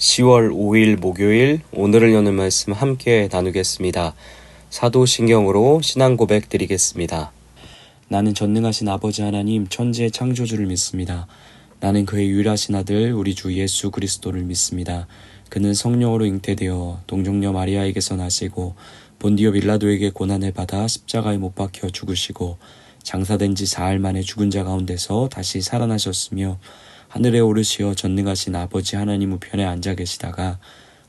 10월 5일 목요일 오늘을 여는 말씀 함께 나누겠습니다. 사도신경으로 신앙 고백 드리겠습니다. 나는 전능하신 아버지 하나님 천지의 창조주를 믿습니다. 나는 그의 유일하신 아들 우리 주 예수 그리스도를 믿습니다. 그는 성령으로 잉태되어 동정녀 마리아에게서 나시고 본디오 빌라도에게 고난을 받아 십자가에 못 박혀 죽으시고 장사된 지 사흘 만에 죽은 자 가운데서 다시 살아나셨으며 하늘에 오르시어 전능하신 아버지 하나님 우편에 앉아 계시다가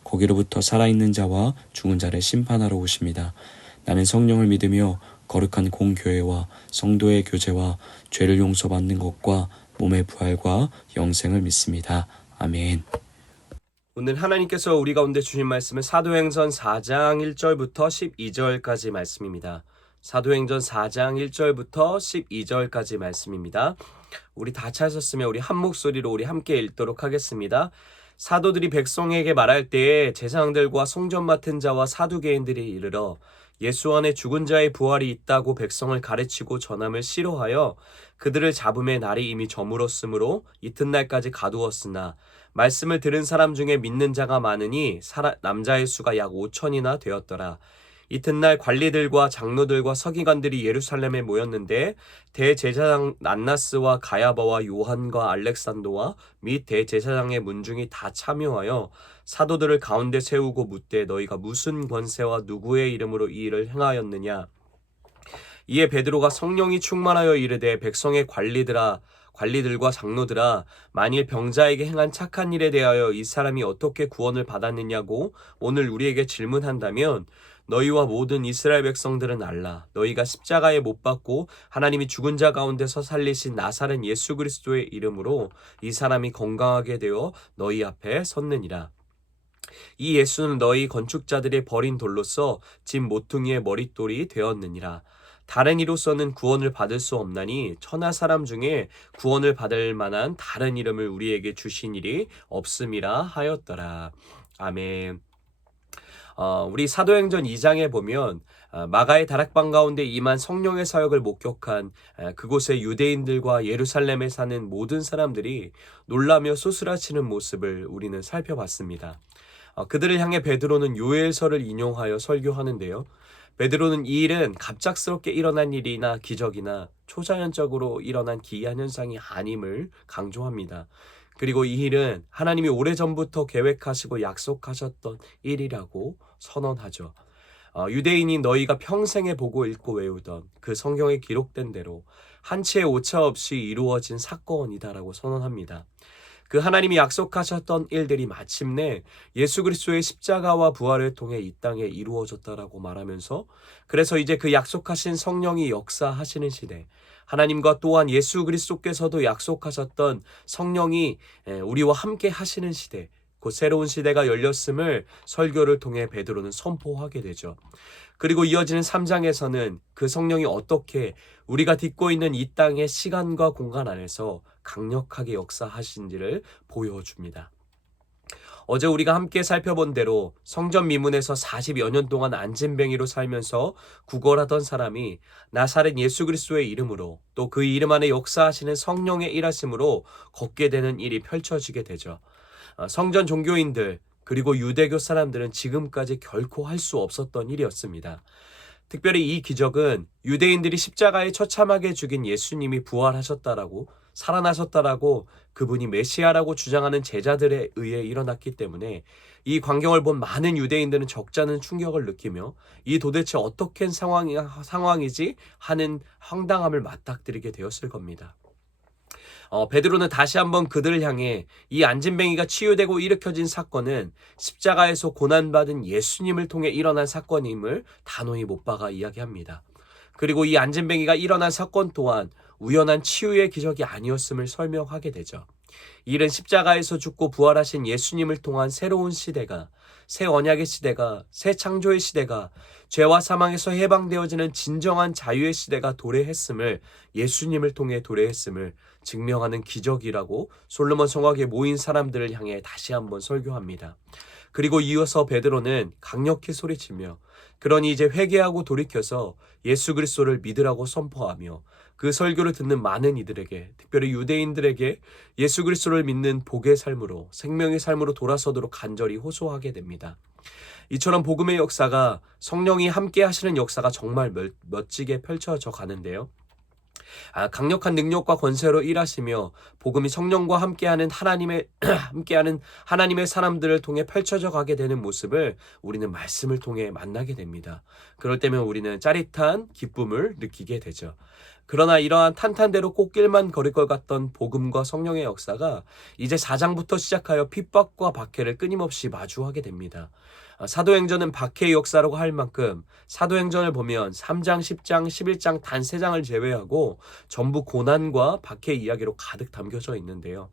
거기로부터 살아있는 자와 죽은 자를 심판하러 오십니다. 나는 성령을 믿으며 거룩한 공교회와 성도의 교제와 죄를 용서받는 것과 몸의 부활과 영생을 믿습니다. 아멘. 오늘 하나님께서 우리 가운데 주신 말씀은 사도행전 4장 1절부터 12절까지 말씀입니다. 사도행전 4장 1절부터 12절까지 말씀입니다. 우리 다 찾으셨으면 우리 한 목소리로 우리 함께 읽도록 하겠습니다. 사도들이 백성에게 말할 때에 제사장들과 송전 맡은 자와 사두개인들이 이르러 예수 안에 죽은 자의 부활이 있다고 백성을 가르치고 전함을 싫어하여 그들을 잡음에 날이 이미 저물었으므로 이튿날까지 가두었으나 말씀을 들은 사람 중에 믿는 자가 많으니 남자의 수가 약 5천이나 되었더라. 이튿날 관리들과 장로들과 서기관들이 예루살렘에 모였는데 대제사장 안나스와 가야바와 요한과 알렉산더와 및 대제사장의 문중이 다 참여하여 사도들을 가운데 세우고 묻되 너희가 무슨 권세와 누구의 이름으로 이 일을 행하였느냐. 이에 베드로가 성령이 충만하여 이르되 백성의 관리들과 장로들아, 만일 병자에게 행한 착한 일에 대하여 이 사람이 어떻게 구원을 받았느냐고 오늘 우리에게 질문한다면 너희와 모든 이스라엘 백성들은 알라. 너희가 십자가에 못 박고 하나님이 죽은 자 가운데서 살리신 나사렛 예수 그리스도의 이름으로 이 사람이 건강하게 되어 너희 앞에 섰느니라. 이 예수는 너희 건축자들의 버린 돌로서 집 모퉁이의 머릿돌이 되었느니라. 다른 이로서는 구원을 받을 수 없나니 천하 사람 중에 구원을 받을 만한 다른 이름을 우리에게 주신 일이 없음이라 하였더라. 아멘. 우리 사도행전 2장에 보면 마가의 다락방 가운데 임한 성령의 사역을 목격한 그곳의 유대인들과 예루살렘에 사는 모든 사람들이 놀라며 소스라치는 모습을 우리는 살펴봤습니다. 그들을 향해 베드로는 요엘서를 인용하여 설교하는데요. 베드로는 이 일은 갑작스럽게 일어난 일이나 기적이나 초자연적으로 일어난 기이한 현상이 아님을 강조합니다. 그리고 이 일은 하나님이 오래전부터 계획하시고 약속하셨던 일이라고 선언하죠. 유대인이 너희가 평생에 보고 읽고 외우던 그 성경에 기록된 대로 한치의 오차 없이 이루어진 사건이다라고 선언합니다. 그 하나님이 약속하셨던 일들이 마침내 예수 그리스도의 십자가와 부활을 통해 이 땅에 이루어졌다라고 말하면서 그래서 이제 그 약속하신 성령이 역사하시는 시대, 하나님과 또한 예수 그리스도께서도 약속하셨던 성령이 우리와 함께 하시는 시대, 곧 새로운 시대가 열렸음을 설교를 통해 베드로는 선포하게 되죠. 그리고 이어지는 3장에서는 그 성령이 어떻게 우리가 딛고 있는 이 땅의 시간과 공간 안에서 강력하게 역사하신지를 보여줍니다. 어제 우리가 함께 살펴본 대로 성전 미문에서 40여 년 동안 안진뱅이로 살면서 구걸하던 사람이 나사렛 예수 그리스도의 이름으로 또 그 이름 안에 역사하시는 성령의 일하심으로 걷게 되는 일이 펼쳐지게 되죠. 성전 종교인들 그리고 유대교 사람들은 지금까지 결코 할 수 없었던 일이었습니다. 특별히 이 기적은 유대인들이 십자가에 처참하게 죽인 예수님이 부활하셨다라고 살아나셨다라고 그분이 메시아라고 주장하는 제자들에 의해 일어났기 때문에 이 광경을 본 많은 유대인들은 적잖은 충격을 느끼며 이 도대체 어떻게 상황이지 하는 황당함을 맞닥뜨리게 되었을 겁니다. 베드로는 다시 한번 그들을 향해 이 안진뱅이가 치유되고 일으켜진 사건은 십자가에서 고난받은 예수님을 통해 일어난 사건임을 단호히 못 박아 이야기합니다. 그리고 이 안진뱅이가 일어난 사건 또한 우연한 치유의 기적이 아니었음을 설명하게 되죠. 이 일은 십자가에서 죽고 부활하신 예수님을 통한 새로운 시대가, 새 언약의 시대가, 새 창조의 시대가, 죄와 사망에서 해방되어지는 진정한 자유의 시대가 도래했음을, 예수님을 통해 도래했음을 증명하는 기적이라고 솔로몬 성곽에 모인 사람들을 향해 다시 한번 설교합니다. 그리고 이어서 베드로는 강력히 소리치며 그러니 이제 회개하고 돌이켜서 예수 그리스도를 믿으라고 선포하며 그 설교를 듣는 많은 이들에게, 특별히 유대인들에게 예수 그리스도를 믿는 복의 삶으로, 생명의 삶으로 돌아서도록 간절히 호소하게 됩니다. 이처럼 복음의 역사가, 성령이 함께 하시는 역사가 정말 멋지게 펼쳐져 가는데요. 강력한 능력과 권세로 일하시며 복음이 성령과 함께하는 하나님의 함께하는 하나님의 사람들을 통해 펼쳐져 가게 되는 모습을 우리는 말씀을 통해 만나게 됩니다. 그럴 때면 우리는 짜릿한 기쁨을 느끼게 되죠. 그러나 이러한 탄탄대로 꽃길만 걸을 것 같던 복음과 성령의 역사가 이제 4장부터 시작하여 핍박과 박해를 끊임없이 마주하게 됩니다. 사도행전은 박해의 역사라고 할 만큼 사도행전을 보면 3장, 10장, 11장 단 3장을 제외하고 전부 고난과 박해 이야기로 가득 담겨져 있는데요.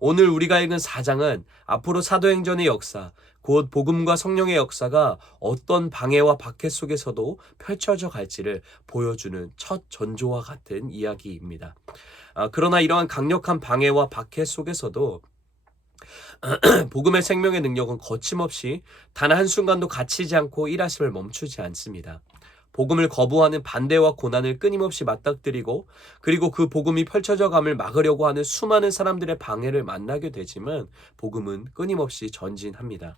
오늘 우리가 읽은 4장은 앞으로 사도행전의 역사, 곧 복음과 성령의 역사가 어떤 방해와 박해 속에서도 펼쳐져 갈지를 보여주는 첫 전조와 같은 이야기입니다. 그러나 이러한 강력한 방해와 박해 속에서도 복음의 생명의 능력은 거침없이 단 한순간도 갇히지 않고 일하심을 멈추지 않습니다. 복음을 거부하는 반대와 고난을 끊임없이 맞닥뜨리고 그리고 그 복음이 펼쳐져 감을 막으려고 하는 수많은 사람들의 방해를 만나게 되지만 복음은 끊임없이 전진합니다.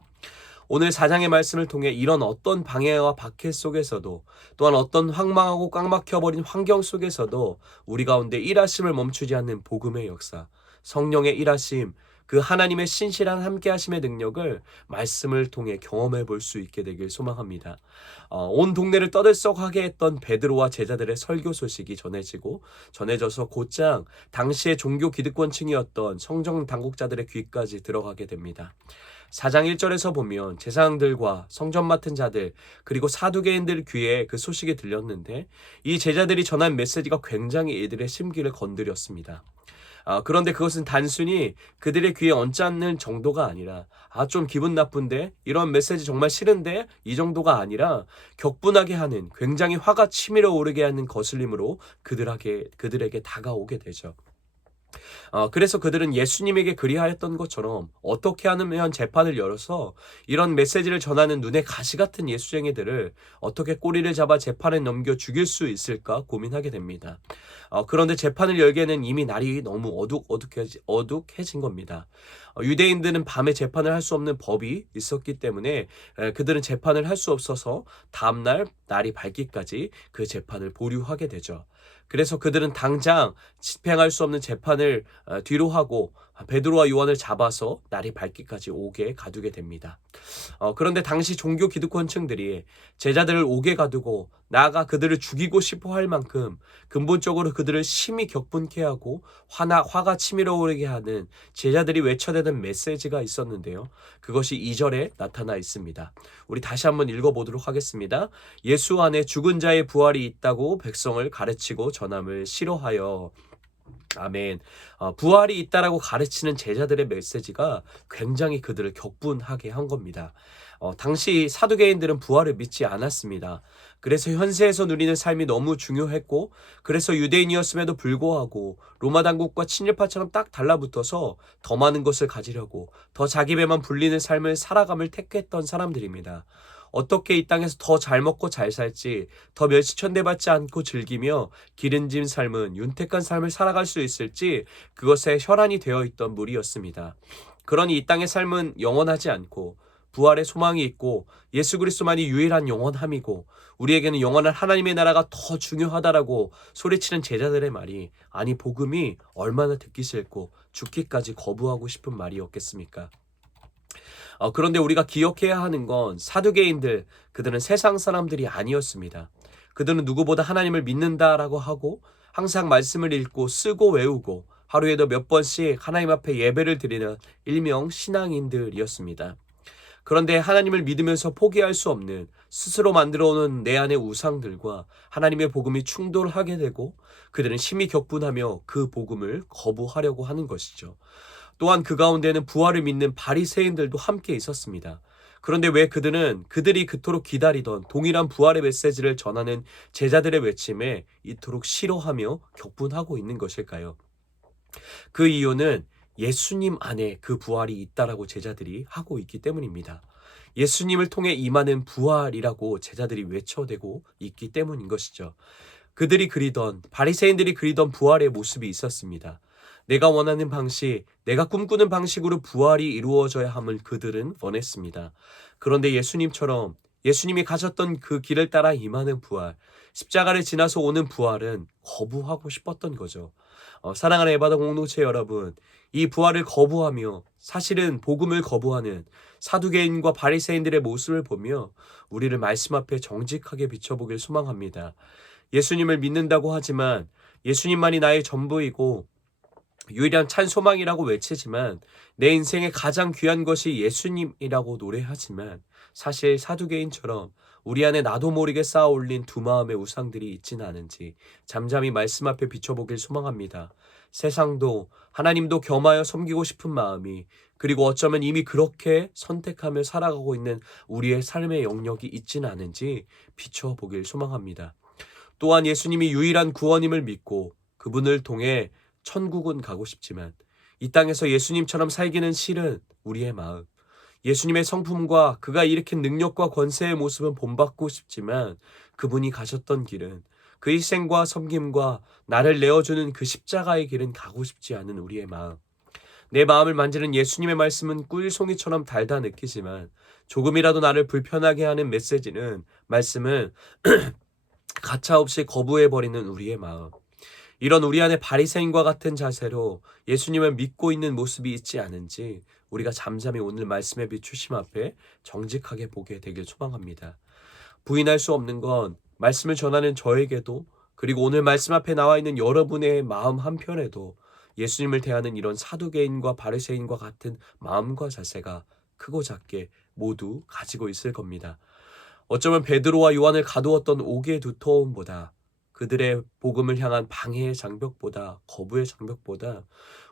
오늘 4장의 말씀을 통해 이런 어떤 방해와 박해 속에서도 또한 어떤 황망하고 꽉 막혀버린 환경 속에서도 우리 가운데 일하심을 멈추지 않는 복음의 역사, 성령의 일하심, 그 하나님의 신실한 함께하심의 능력을 말씀을 통해 경험해 볼 수 있게 되길 소망합니다. 온 동네를 떠들썩하게 했던 베드로와 제자들의 설교 소식이 전해져서 곧장 당시의 종교 기득권층이었던 성정 당국자들의 귀까지 들어가게 됩니다. 4장 1절에서 보면 제사장들과 성전 맡은 자들 그리고 사두개인들 귀에 그 소식이 들렸는데 이 제자들이 전한 메시지가 굉장히 이들의 심기를 건드렸습니다. 그런데 그것은 단순히 그들의 귀에 얹지 않는 정도가 아니라 좀 기분 나쁜데 이런 메시지 정말 싫은데 이 정도가 아니라 격분하게 하는 굉장히 화가 치밀어 오르게 하는 거슬림으로 그들에게 다가오게 되죠. 그래서 그들은 예수님에게 그리하였던 것처럼 어떻게 하면 재판을 열어서 이런 메시지를 전하는 눈에 가시 같은 예수쟁이들을 어떻게 꼬리를 잡아 재판에 넘겨 죽일 수 있을까 고민하게 됩니다. 그런데 재판을 열기에는 이미 날이 너무 어둑해진 겁니다. 유대인들은 밤에 재판을 할 수 없는 법이 있었기 때문에 그들은 재판을 할 수 없어서 다음날 날이 밝기까지 그 재판을 보류하게 되죠. 그래서 그들은 당장 집행할 수 없는 재판을 뒤로 하고 베드로와 요한을 잡아서 날이 밝기까지 옥에 가두게 됩니다. 그런데 당시 종교 기득권층들이 제자들을 옥에 가두고 나아가 그들을 죽이고 싶어 할 만큼 근본적으로 그들을 심히 격분케 하고 화가 치밀어 오르게 하는 제자들이 외쳐대는 메시지가 있었는데요. 그것이 2절에 나타나 있습니다. 우리 다시 한번 읽어보도록 하겠습니다. 예수 안에 죽은 자의 부활이 있다고 백성을 가르치고 전함을 싫어하여. 아멘. 부활이 있다라고 가르치는 제자들의 메시지가 굉장히 그들을 격분하게 한 겁니다. 당시 사두개인들은 부활을 믿지 않았습니다. 그래서 현세에서 누리는 삶이 너무 중요했고 그래서 유대인이었음에도 불구하고 로마 당국과 친일파처럼 딱 달라붙어서 더 많은 것을 가지려고 더 자기 배만 불리는 삶을 살아감을 택했던 사람들입니다. 어떻게 이 땅에서 더 잘 먹고 잘 살지, 더 멸시천대받지 않고 즐기며 기름진 삶은 윤택한 삶을 살아갈 수 있을지 그것에 혈안이 되어 있던 무리였습니다. 그러니 이 땅의 삶은 영원하지 않고 부활의 소망이 있고 예수 그리스도만이 유일한 영원함이고 우리에게는 영원한 하나님의 나라가 더 중요하다라고 소리치는 제자들의 말이 아니 복음이 얼마나 듣기 싫고 죽기까지 거부하고 싶은 말이었겠습니까? 그런데 우리가 기억해야 하는 건 사두개인들, 그들은 세상 사람들이 아니었습니다. 그들은 누구보다 하나님을 믿는다라고 하고 항상 말씀을 읽고 쓰고 외우고 하루에도 몇 번씩 하나님 앞에 예배를 드리는 일명 신앙인들이었습니다. 그런데 하나님을 믿으면서 포기할 수 없는 스스로 만들어오는 내 안의 우상들과 하나님의 복음이 충돌하게 되고 그들은 심히 격분하며 그 복음을 거부하려고 하는 것이죠. 또한 그 가운데는 부활을 믿는 바리새인들도 함께 있었습니다. 그런데 왜 그들이 그토록 기다리던 동일한 부활의 메시지를 전하는 제자들의 외침에 이토록 싫어하며 격분하고 있는 것일까요? 그 이유는 예수님 안에 그 부활이 있다라고 제자들이 하고 있기 때문입니다. 예수님을 통해 임하는 부활이라고 제자들이 외쳐대고 있기 때문인 것이죠. 바리새인들이 그리던 부활의 모습이 있었습니다. 내가 원하는 방식, 내가 꿈꾸는 방식으로 부활이 이루어져야 함을 그들은 원했습니다. 그런데 예수님이 가셨던 그 길을 따라 임하는 부활, 십자가를 지나서 오는 부활은 거부하고 싶었던 거죠. 사랑하는 에바다 공동체 여러분, 이 부활을 거부하며 사실은 복음을 거부하는 사두개인과 바리새인들의 모습을 보며 우리를 말씀 앞에 정직하게 비춰보길 소망합니다. 예수님을 믿는다고 하지만 예수님만이 나의 전부이고 유일한 참 소망이라고 외치지만 내 인생의 가장 귀한 것이 예수님이라고 노래하지만 사실 사두개인처럼 우리 안에 나도 모르게 쌓아 올린 두 마음의 우상들이 있지는 않은지 잠잠히 말씀 앞에 비춰보길 소망합니다. 세상도 하나님도 겸하여 섬기고 싶은 마음이, 그리고 어쩌면 이미 그렇게 선택하며 살아가고 있는 우리의 삶의 영역이 있지는 않은지 비춰보길 소망합니다. 또한 예수님이 유일한 구원임을 믿고 그분을 통해 천국은 가고 싶지만 이 땅에서 예수님처럼 살기는 싫은 우리의 마음, 예수님의 성품과 그가 일으킨 능력과 권세의 모습은 본받고 싶지만 그분이 가셨던 길은, 그 희생과 섬김과 나를 내어주는 그 십자가의 길은 가고 싶지 않은 우리의 마음, 내 마음을 만지는 예수님의 말씀은 꿀송이처럼 달다 느끼지만 조금이라도 나를 불편하게 하는 말씀은 가차없이 거부해버리는 우리의 마음, 이런 우리 안에 바리새인과 같은 자세로 예수님을 믿고 있는 모습이 있지 않은지 우리가 잠잠히 오늘 말씀의 비추심 앞에 정직하게 보게 되길 소망합니다. 부인할 수 없는 건 말씀을 전하는 저에게도, 그리고 오늘 말씀 앞에 나와 있는 여러분의 마음 한편에도 예수님을 대하는 이런 사두개인과 바리새인과 같은 마음과 자세가 크고 작게 모두 가지고 있을 겁니다. 어쩌면 베드로와 요한을 가두었던 옥의 두터움보다, 그들의 복음을 향한 방해의 장벽보다, 거부의 장벽보다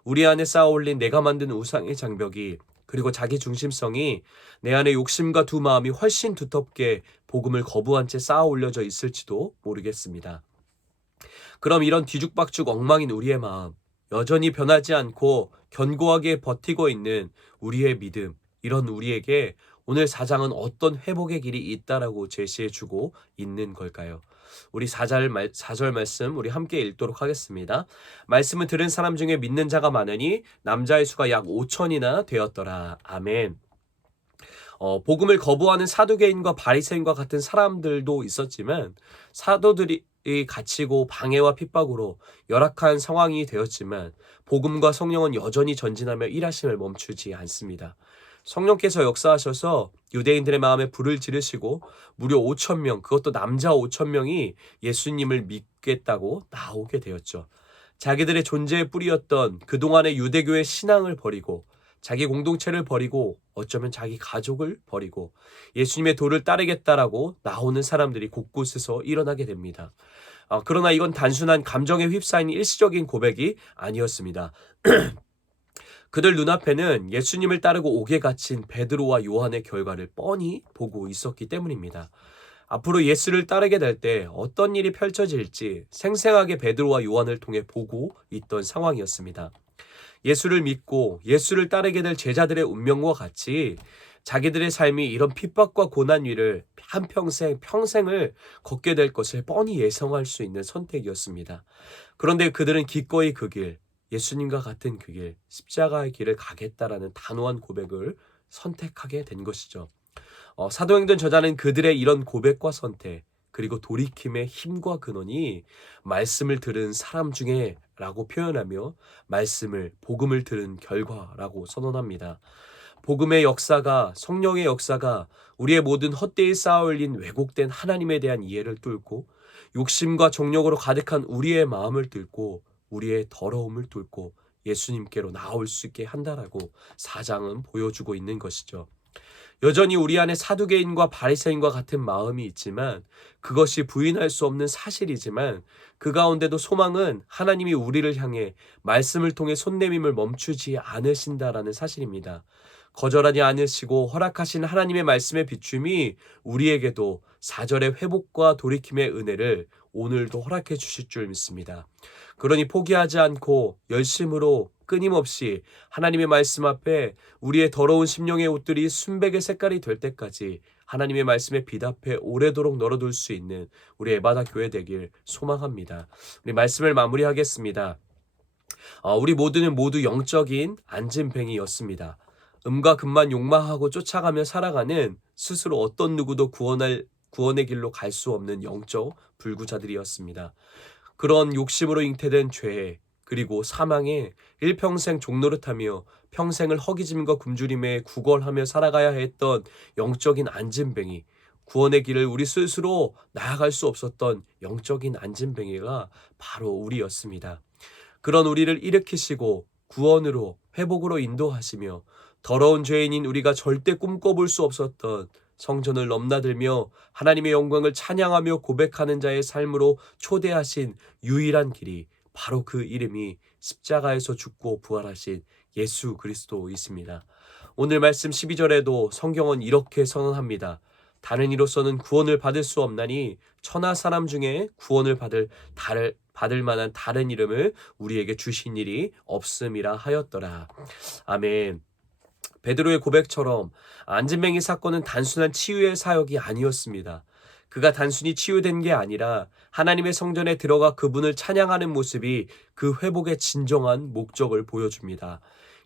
우리 안에 쌓아올린 내가 만든 우상의 장벽이, 그리고 자기 중심성이 내 안에 욕심과 두 마음이 훨씬 두텁게 복음을 거부한 채 쌓아 올려져 있을지도 모르겠습니다. 그럼 이런 뒤죽박죽 엉망인 우리의 마음, 여전히 변하지 않고 견고하게 버티고 있는 우리의 믿음, 이런 우리에게 오늘 4장은 어떤 회복의 길이 있다라고 제시해주고 있는 걸까요? 우리 4절 말씀 우리 함께 읽도록 하겠습니다. 말씀을 들은 사람 중에 믿는 자가 많으니 남자의 수가 약 5천이나 되었더라. 아멘. 복음을 거부하는 사두개인과 바리새인과 같은 사람들도 있었지만 사도들이 갇히고 방해와 핍박으로 열악한 상황이 되었지만 복음과 성령은 여전히 전진하며 일하심을 멈추지 않습니다. 성령께서 역사하셔서 유대인들의 마음에 불을 지르시고 무려 5,000명, 그것도 남자 5,000명이 예수님을 믿겠다고 나오게 되었죠. 자기들의 존재의 뿌리였던 그동안의 유대교의 신앙을 버리고 자기 공동체를 버리고 어쩌면 자기 가족을 버리고 예수님의 도를 따르겠다라고 나오는 사람들이 곳곳에서 일어나게 됩니다. 그러나 이건 단순한 감정에 휩싸인 일시적인 고백이 아니었습니다. 그들 눈앞에는 예수님을 따르고 옥에 갇힌 베드로와 요한의 결과를 뻔히 보고 있었기 때문입니다. 앞으로 예수를 따르게 될 때 어떤 일이 펼쳐질지 생생하게 베드로와 요한을 통해 보고 있던 상황이었습니다. 예수를 믿고 예수를 따르게 될 제자들의 운명과 같이 자기들의 삶이 이런 핍박과 고난 위를 평생을 걷게 될 것을 뻔히 예상할 수 있는 선택이었습니다. 그런데 그들은 기꺼이 그 길, 예수님과 같은 그 길, 십자가의 길을 가겠다라는 단호한 고백을 선택하게 된 것이죠. 사도행전 저자는 그들의 이런 고백과 선택, 그리고 돌이킴의 힘과 근원이 말씀을 들은 사람 중에 라고 표현하며 복음을 들은 결과라고 선언합니다. 복음의 역사가, 성령의 역사가 우리의 모든 헛되이 쌓아올린 왜곡된 하나님에 대한 이해를 뚫고 욕심과 정욕으로 가득한 우리의 마음을 뚫고 우리의 더러움을 뚫고 예수님께로 나올 수 있게 한다라고 4장은 보여주고 있는 것이죠. 여전히 우리 안에 사두개인과 바리새인과 같은 마음이 있지만 그것이 부인할 수 없는 사실이지만 그 가운데도 소망은 하나님이 우리를 향해 말씀을 통해 손내밈을 멈추지 않으신다라는 사실입니다. 거절하지 않으시고 허락하신 하나님의 말씀의 비춤이 우리에게도 4절의 회복과 돌이킴의 은혜를 오늘도 허락해 주실 줄 믿습니다. 그러니 포기하지 않고 열심으로 끊임없이 하나님의 말씀 앞에 우리의 더러운 심령의 옷들이 순백의 색깔이 될 때까지 하나님의 말씀에 비답해 오래도록 널어둘 수 있는 우리 에바다 교회 되길 소망합니다. 우리 말씀을 마무리하겠습니다. 우리 모두는 모두 영적인 안진뱅이였습니다. 음과 금만 욕망하고 쫓아가며 살아가는 스스로 어떤 누구도 구원할 구원의 길로 갈 수 없는 영적 불구자들이었습니다. 그런 욕심으로 잉태된 죄 그리고 사망에 일평생 종노릇하며 평생을 허기짐과 굶주림에 구걸하며 살아가야 했던 영적인 안진뱅이, 구원의 길을 우리 스스로 나아갈 수 없었던 영적인 안진뱅이가 바로 우리였습니다. 그런 우리를 일으키시고 구원으로 회복으로 인도하시며 더러운 죄인인 우리가 절대 꿈꿔볼 수 없었던 성전을 넘나들며 하나님의 영광을 찬양하며 고백하는 자의 삶으로 초대하신 유일한 길이 바로 그 이름이 십자가에서 죽고 부활하신 예수 그리스도이십니다. 오늘 말씀 12절에도 성경은 이렇게 선언합니다. 다른 이로서는 구원을 받을 수 없나니 천하 사람 중에 구원을 받을 만한 다른 이름을 우리에게 주신 일이 없음이라 하였더라. 아멘. 베드로의 고백처럼 안진뱅이 사건은 단순한 치유의 사역이 아니었습니다. 그가 단순히 치유된 게 아니라 하나님의 성전에 들어가 그분을 찬양하는 모습이 그 회복의 진정한 목적을 보여줍니다.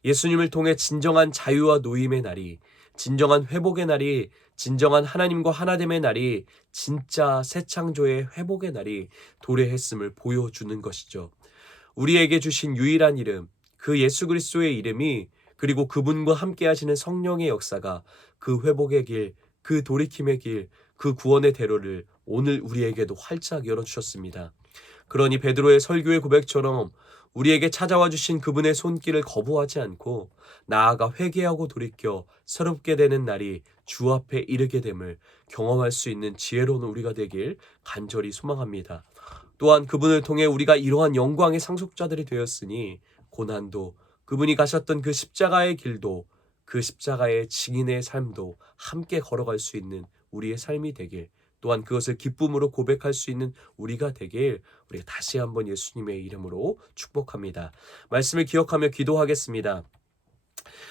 예수님을 통해 진정한 자유와 노임의 날이, 진정한 회복의 날이, 진정한 하나님과 하나됨의 날이, 진짜 새 창조의 회복의 날이 도래했음을 보여주는 것이죠. 우리에게 주신 유일한 이름, 그 예수 그리스도의 이름이, 그리고 그분과 함께 하시는 성령의 역사가 그 회복의 길, 그 돌이킴의 길, 그 구원의 대로를 오늘 우리에게도 활짝 열어주셨습니다. 그러니 베드로의 설교의 고백처럼 우리에게 찾아와 주신 그분의 손길을 거부하지 않고 나아가 회개하고 돌이켜 새롭게 되는 날이 주 앞에 이르게 됨을 경험할 수 있는 지혜로운 우리가 되길 간절히 소망합니다. 또한 그분을 통해 우리가 이러한 영광의 상속자들이 되었으니 고난도, 그분이 가셨던 그 십자가의 길도, 그 십자가의 증인의 삶도 함께 걸어갈 수 있는 우리의 삶이 되길, 또한 그것을 기쁨으로 고백할 수 있는 우리가 되길 우리가 다시 한번 예수님의 이름으로 축복합니다. 말씀을 기억하며 기도하겠습니다.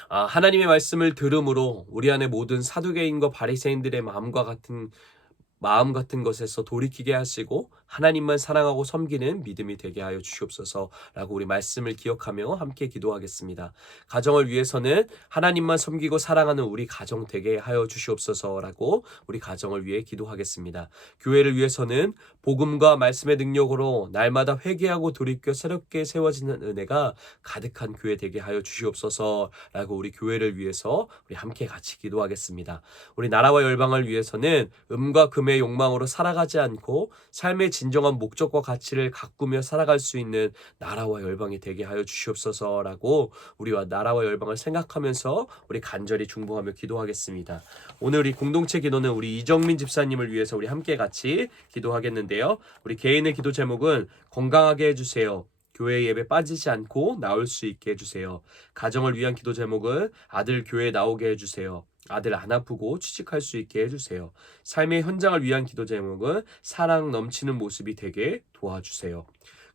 하나님의 말씀을 들음으로 우리 안에 모든 사두개인과 바리새인들의 마음 같은 것에서 돌이키게 하시고 하나님만 사랑하고 섬기는 믿음이 되게 하여 주시옵소서라고 우리 말씀을 기억하며 함께 기도하겠습니다. 가정을 위해서는 하나님만 섬기고 사랑하는 우리 가정 되게 하여 주시옵소서라고 우리 가정을 위해 기도하겠습니다. 교회를 위해서는 복음과 말씀의 능력으로 날마다 회개하고 돌이켜 새롭게 세워지는 은혜가 가득한 교회 되게 하여 주시옵소서라고 우리 교회를 위해서 우리 함께 같이 기도하겠습니다. 우리 나라와 열방을 위해서는 음과 금의 욕망으로 살아가지 않고 삶의 진정한 목적과 가치를 가꾸며 살아갈 수 있는 나라와 열방이 되게 하여 주시옵소서라고 우리와 나라와 열방을 생각하면서 우리 간절히 중보하며 기도하겠습니다. 오늘 우리 공동체 기도는 우리 이정민 집사님을 위해서 우리 함께 같이 기도하겠는데요. 우리 개인의 기도 제목은 건강하게 해주세요. 교회 예배 빠지지 않고 나올 수 있게 해주세요. 가정을 위한 기도 제목은 아들 교회 나오게 해주세요. 아들 안 아프고 취직할 수 있게 해주세요. 삶의 현장을 위한 기도 제목은 사랑 넘치는 모습이 되게 도와주세요.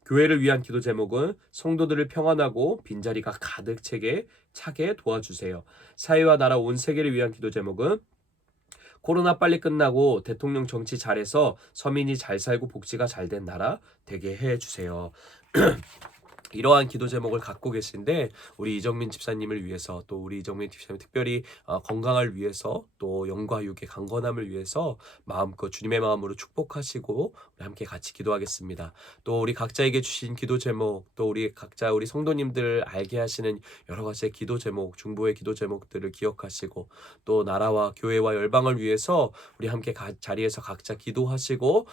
교회를 위한 기도 제목은 성도들을 평안하고 빈자리가 가득 차게 도와주세요. 사회와 나라 온 세계를 위한 기도 제목은 코로나 빨리 끝나고 대통령 정치 잘해서 서민이 잘 살고 복지가 잘 된 나라 되게 해주세요. 이러한 기도 제목을 갖고 계신데 우리 이정민 집사님을 위해서, 또 우리 이정민 집사님 특별히 건강을 위해서, 또 영과 육의 강건함을 위해서 마음껏 주님의 마음으로 축복하시고 우리 함께 같이 기도하겠습니다. 또 우리 각자에게 주신 기도 제목, 또 우리 각자 우리 성도님들 알게 하시는 여러 가지의 기도 제목, 중보의 기도 제목들을 기억하시고, 또 나라와 교회와 열방을 위해서 우리 함께 자리에서 각자 기도하시고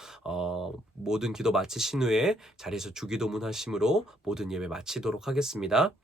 모든 기도 마치신 후에 자리에서 주기도문 하심으로 모든 예배 마치도록 하겠습니다.